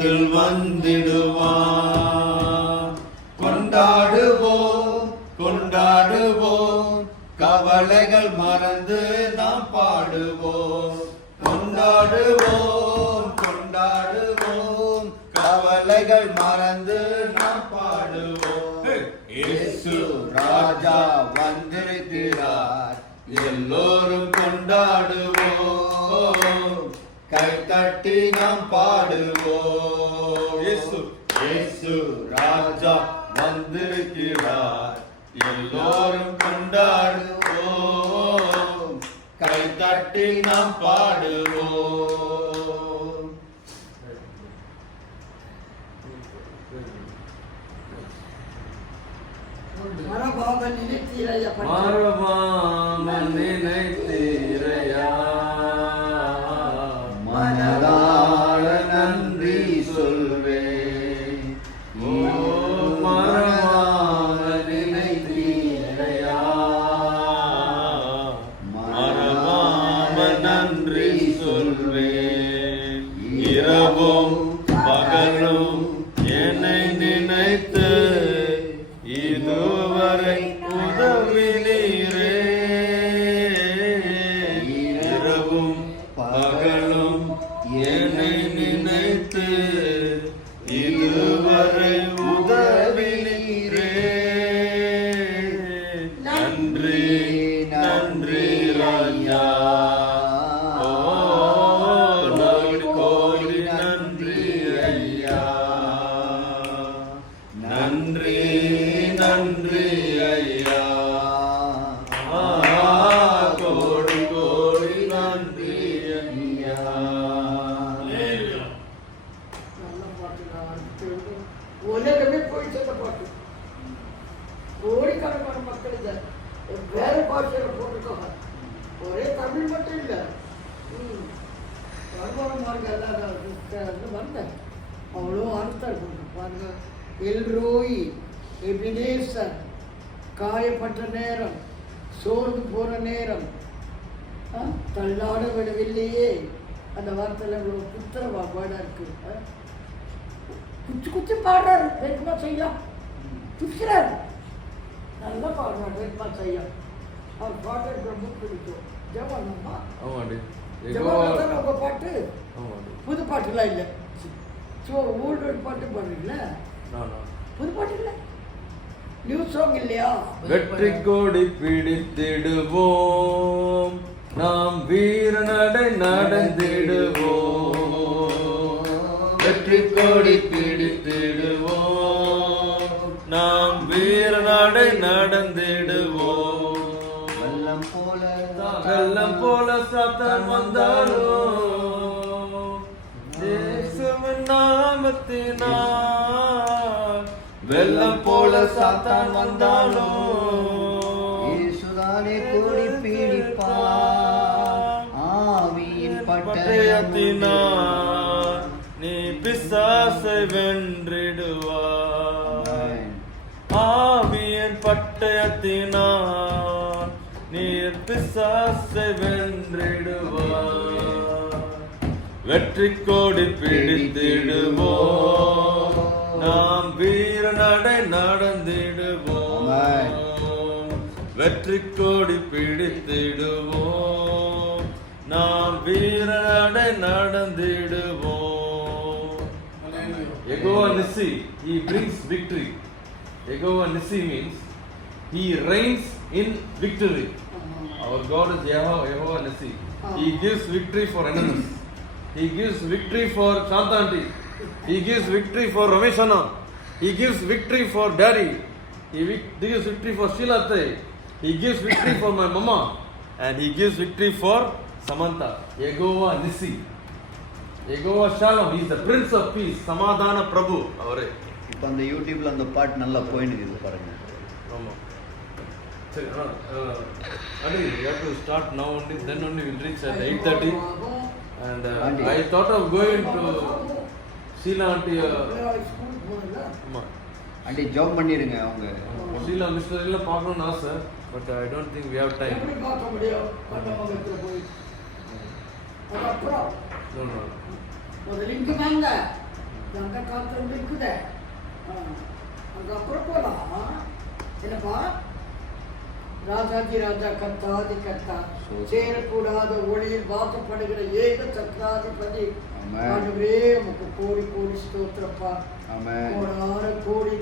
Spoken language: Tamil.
காலத்தில் வந்திடுவார். கொண்டாடுவோம் கொண்டாடுவோம், கவலைகள் மறந்து நாம் பாடுவோம். கொண்டாடுவோம் கொண்டாடுவோம், கவலைகள் மறந்து நாம் பாடுவோம். இயேசு ராஜா வந்திருக்கிறார், எல்லோரும் கொண்டாடுவோம், கைத்தட்டி நாம் பாடுவோம். இயேசு ராஜா வந்திருக்கிறார், எல்லோரும் கொண்டாடுவோம், கைத்தட்டி நாம் பாடுவோம். மரபாமல் நினைத்தீரையா, மரபாமல் நினைத்தீரையா, மனதார நன்றி சொல்வேன். ஓ மரபாமல் நினைத்தீரையா, மரபாமல் நன்றி சொல்வேன். இரவும் பகலும் என்னை நினைத்து இதுவரை உதவினீரே. இரவும் பகலும் என்னை நினைத்து இதுவரை உதவினீரே. நன்றி நன்றி ராஜா, ஓ கோடி நன்றி ஐயா. நன்றி நன்றி ஐயா, கோடி கோடி நன்றி ஐயா. நல்ல பாட்டு தான். உலகமே போய் சொல்ல பாட்டு. கோடிக்கணக்கான மக்கள் இதை வேற பாஷையில போட்டுக்கோங்க, ஒரே தமிழ் மட்டும் இல்லை. வருமானம் பாருங்க, எல்லாம் வந்தேன் அவ்வளோ அர்த்தம் இருக்கும் பாருங்க. எல்ரோயி, எபினேசர், காயப்பட்ட நேரம், சோர்ந்து போற நேரம், தள்ளாட விடவில்லையே, அந்த வார்த்தையில் இவ்வளோ புத்திரவா பாடா இருக்கு. குச்சி குச்சி பாடுறாரு, வேணுமா செய்யலாம், துக்கிறாரு, நல்லா பாடுறாரு, வேணுமா செய்யலாம். அவர் பாட்டு எனக்கு ரொம்ப பிடிக்கும். ஜவானம்மா ஜவான் உங்க பாட்டு புது பாட்டுலாம் இல்லை, ஓல்டு பாட்டு பாடுறீங்களா? புது பாட்டு இல்லை, நியூ சாங் இல்லையா? வெற்றி கொடி பிடித்திடுவோம், நாம் வீர நடை நடந்திடுவோம். வெற்றி கொடி பிடித்திடுவோம், நாம் வீர நடை நடந்திடுவோம். வெள்ளம் போல சத்தம் வந்தாலும் இயேசுவின் நாமத்தினால், வெள்ளம் போல சாத்தான் வந்தாலும் இயேசுதானே கூடி பிடிப்பார். ஆவியின் பட்டயத்தினால் நீ பிசாசை வென்றிடுவாய். ஆவியின் பட்டயத்தினால் நீர் பிசாசை வென்றிடுவாய். வெற்றி கோடி பிடித்திடுவோம், நாம் வீர நடை நடந்திடுவோம். வெற்றி கோடி பிடித்திடுவோம், நாம் வீர நடை நடந்திடுவோம். Yehova Nissi, he brings victory. Yehova Nissi means he reigns in victory. Our God is Yehova Nissi. He gives victory for enemies. He gives victory for Shantanti. He gives victory for Rameshana. He gives victory for Daddy. He gives victory for Shilate. He gives victory for my mama. And he gives victory for Samantha. Yehova Nissi. Yehova Shalom. He is the Prince of Peace. Samadhana Prabhu. அவரே. இப்போ அந்த யூடியூப்ல அந்த பாட்டு நல்லா போயின்னு இருக்குது பாருங்க. ஆமா. சரி, we have to start now only, then only we'll reach at 8:30. And I thought of going to Sheila auntie. Aunty job பண்ணிருங்க அவங்க. Sheila மிஸ்டரில பார்க்கணும்னு ஆசை, but I don't think we have time. ஒரு லிங்க் வாங்க, அந்த காலத்துல இருக்குதே. அங்க அப்புறம் போலாம். என்னப்பா? ராஜாதி ராஜா கர்த்தாதி கர்த்தா சேரக்கூடாத ஒளியில் வாசப்படுகிற ஏக சக்கராதிபதி ஆமென். ஆண்டவரே உமக்கு கோடி கோடி ஸ்தோத்திரப்பா. ஆமென். கோடான கோடி